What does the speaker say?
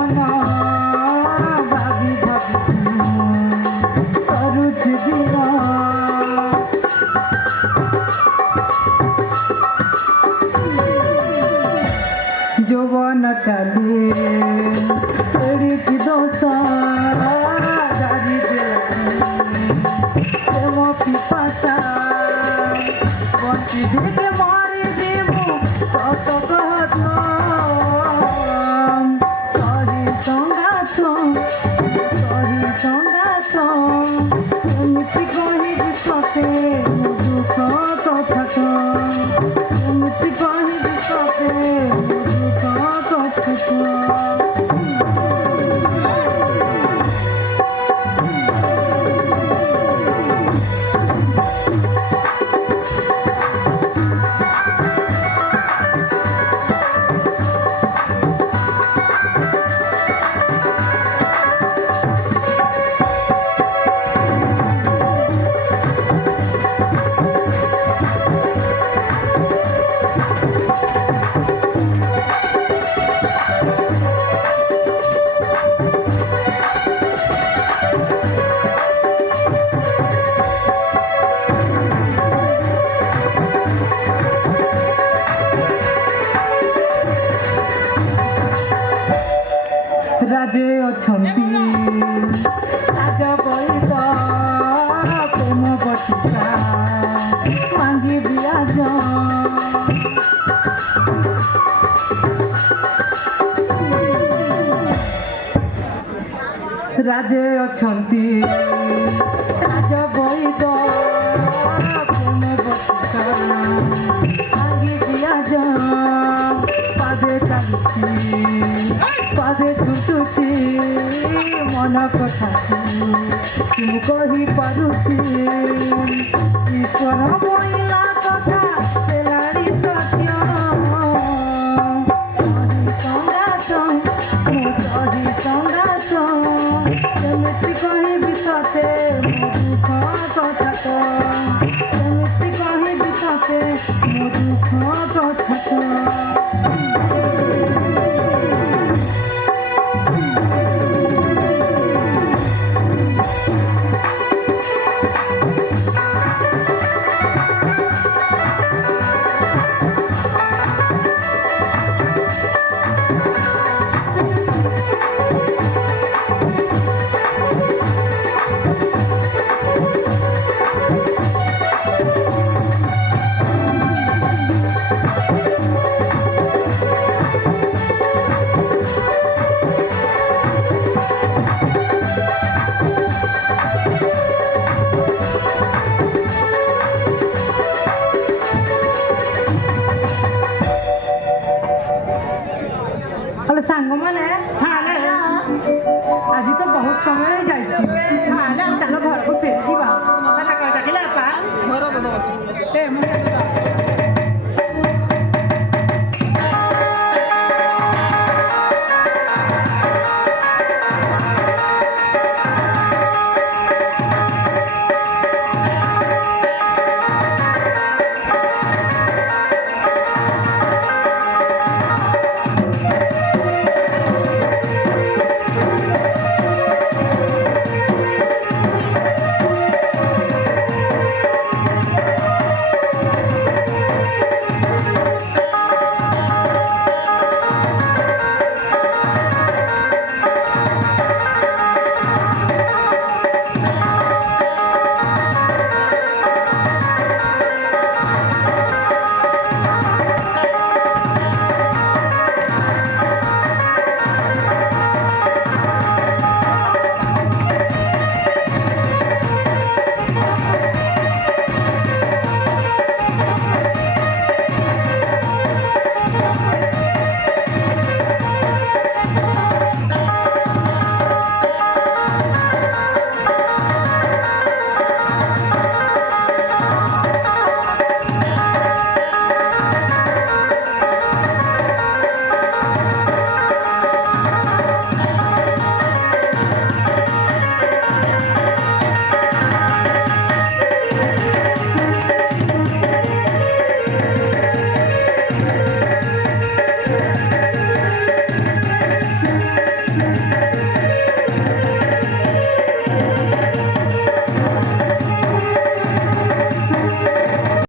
मन भाभी भाभी सरुच दिन যৌবন কালে এড়িকি দোষ গাড়ি প্রেম পিপাসা বঞ্চি দিকে মারি দিব সত কথা সহি সংঘাত এମିତି କହିବି ତତେ ଦୁଃଖ କଥା ଏମିତି କହିବି ତତେ ଦୁଃଖ କଥା রাজে অছন্তি রাজ বৈদ প্রেম বটিকা মাঙ্গি বিয়াজ রাজে অছন্তি রাজ বৈদ প্রেম বটিকা মাঙ্গি বিয়াজ পাদে চালুছি পাদে ছুটুছি মন কথা ମୁଁ କହିପାରୁଛି ଈଶ୍ୱର ମହିଳା କଥା ହେଲାଣି ସତ୍ୟ ସହି ସଂଘାତ ମୋ ସହି ସଂଘାତ କେମିତି କହିବି ତତେ ମୋ ଦୁଃଖ କଥା କେମିତି କହିବି ତତେ ମୋ ଦୁଃଖ କଥା सांग मैंने आज तो बहुत समय जाइए चलो घर को फेर